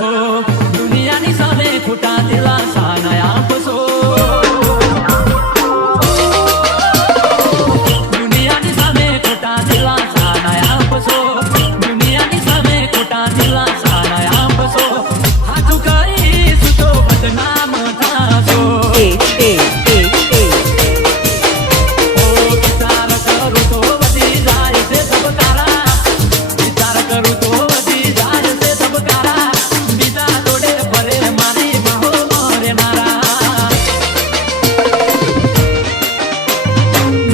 દુનિયાની સામે ખોટા દિલાસા નયા આપશો. દુનિયાની સામે ખોટા દિલાસા નયા આપશો. દુનિયાની સામે ખોટા દિલાસા નયા આપશો. હાથું કરીશું તો બદનામ થાશો. વિચાર કરું તો વધી જાય છે ધબકારા. વિચાર કરું તો વધી જાય છે ધબકારા. બીજા જોડે ફરે મારી બાહો મરેનારા.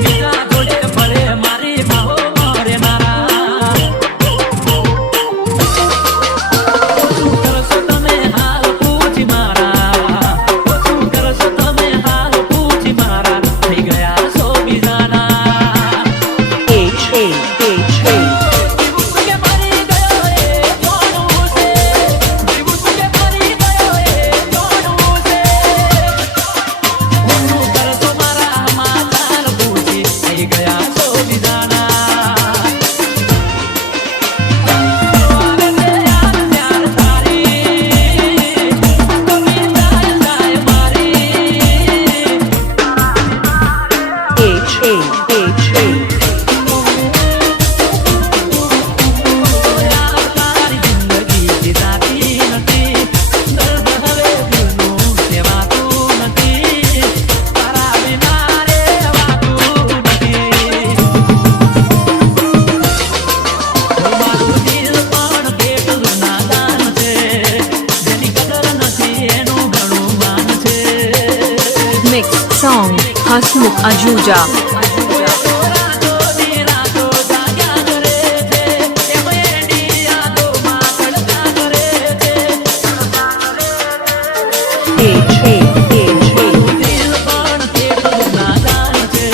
બીજા જોડે ફરે મારી બાહો મરેનારા. શું કરશો તમે હાલ પૂછી મારા? શું કરશો તમે હાલ પૂછી મારા? થઈ ગયા છો બીજાના. જીવું કે મરી ગયો એ જોડવું છે. જીવું કે મરી ગયો એ જોડવું છે. શું કરશો મારા માતાલ પૂછી? થઈ ગયા છો બીજાના. આવે છે યાદ ત્યાર તારી. કમી જાય જાય મારી. યાદ તારી જિંદગી જીતાતી નથી. દર્દ હવે દિલનું સેવાતું નથી. તારા વિના રહેવાતું નથી. મારું દિલ પણ કેટલું નાદાન છે. જેની કદર નથી એનું ઘણું માન છે. Mixed song Hasmukh Ajuja. રાતો ની રાતો જાગ્યા કરે છે. એમ એની યાદોમાં કડકા કરે છે. દિલ પણ કેટલું નાદાન છે.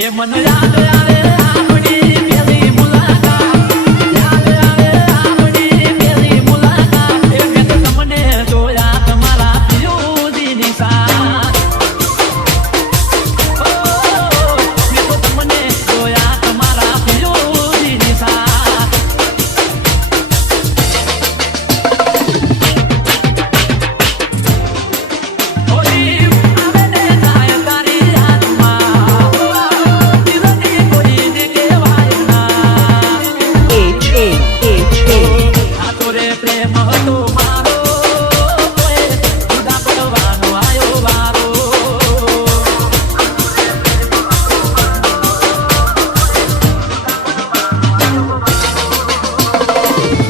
એ મન યાદ આવે આપણી પહેલી મુલાકાત. યાદ આવે આપણી પહેલી મુલાકાત. એ મેં તો તમને જોયા તમારા પિયુજીની સાથ. મેં તો તમને જોયા તમારા પિયુજીની સાથ. ઓલી આવે ને જાય તારી યાદમાં. દિલની કોઈને કહેવાય ના. આ તો રે પ્રેમ હતો મારો. તોય જુદા પડવાનો આયો વારો.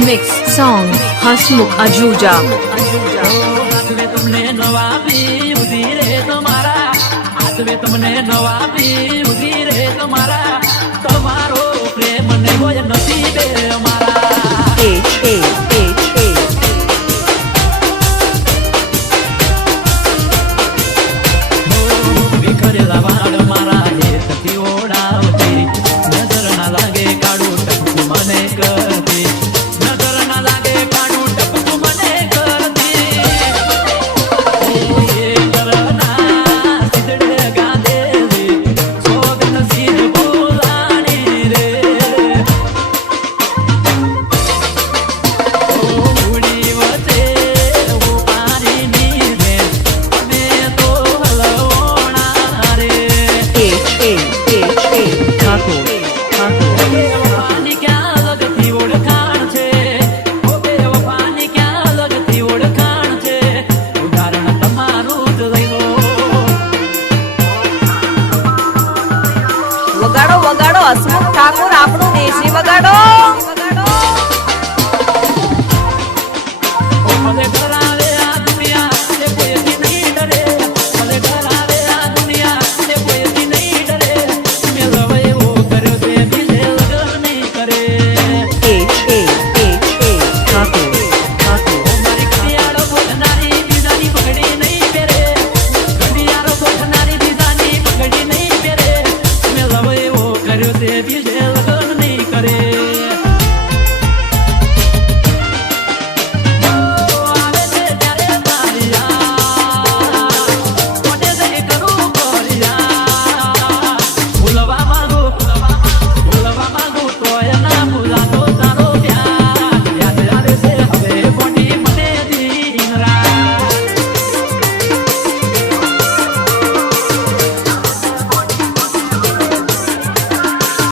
Mixed song Hasmukh Ajuja. Hathway તમને નવા પી ઉધી રે તમારા. હાથવે તમને નવા પી ઉધી રે તમારા.